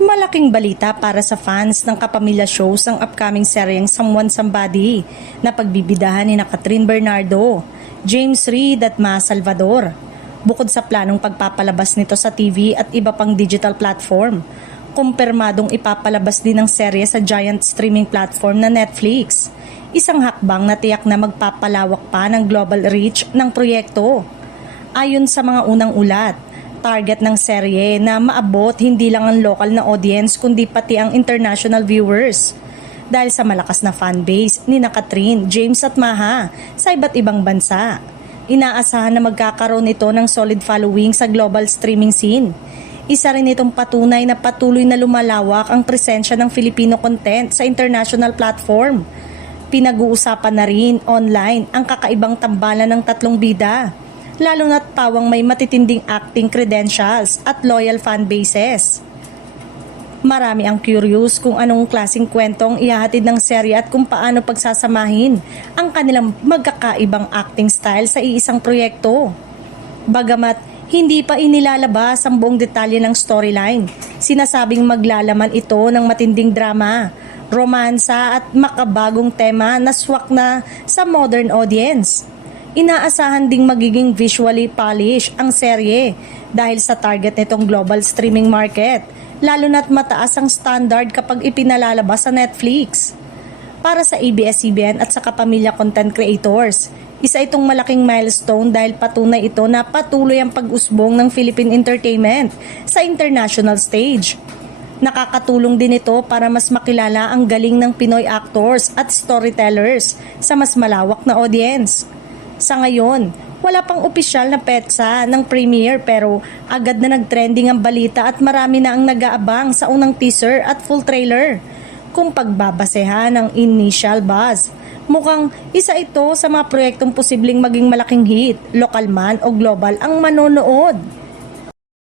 Malaking balita para sa fans ng kapamilya shows ang upcoming seryeng Someone Somebody na pagbibidahan ni Catherine Bernardo, James Reid at Ma Salvador. Bukod sa planong pagpapalabas nito sa TV at iba pang digital platform, kumpirmadong ipapalabas din ng serye sa giant streaming platform na Netflix. Isang hakbang na tiyak na magpapalawak pa ng global reach ng proyekto. Ayon sa mga unang ulat, target ng serye na maabot hindi lang ang local na audience kundi pati ang international viewers. Dahil sa malakas na fanbase ni Catherine, James at Maha sa iba't ibang bansa. Inaasahan na magkakaroon ito ng solid following sa global streaming scene. Isa rin itong patunay na patuloy na lumalawak ang presensya ng Filipino content sa international platform. Pinag-uusapan na rin online ang kakaibang tambalan ng tatlong bida, lalo na't pawang may matitinding acting credentials at loyal fan bases. Marami ang curious kung anong klaseng kwentong ihahatid ng serye at kung paano pagsasamahin ang kanilang magkakaibang acting style sa iisang proyekto. Bagamat hindi pa inilalabas ang buong detalye ng storyline, sinasabing maglalaman ito ng matinding drama, romansa at makabagong tema na swak na sa modern audience. Inaasahan ding magiging visually polished ang serye dahil sa target nitong global streaming market, lalo na't mataas ang standard kapag ipinalalabas sa Netflix. Para sa ABS-CBN at sa kapamilya content creators, isa itong malaking milestone dahil patunay ito na patuloy ang pag-usbong ng Philippine entertainment sa international stage. Nakakatulong din ito para mas makilala ang galing ng Pinoy actors at storytellers sa mas malawak na audience. Sa ngayon, wala pang opisyal na petsa ng premiere pero agad na nagtrending ang balita at marami na ang nag-aabang sa unang teaser at full trailer. Kung pagbabasehan ang initial buzz, mukhang isa ito sa mga proyektong posibleng maging malaking hit, lokal man o global ang manonood.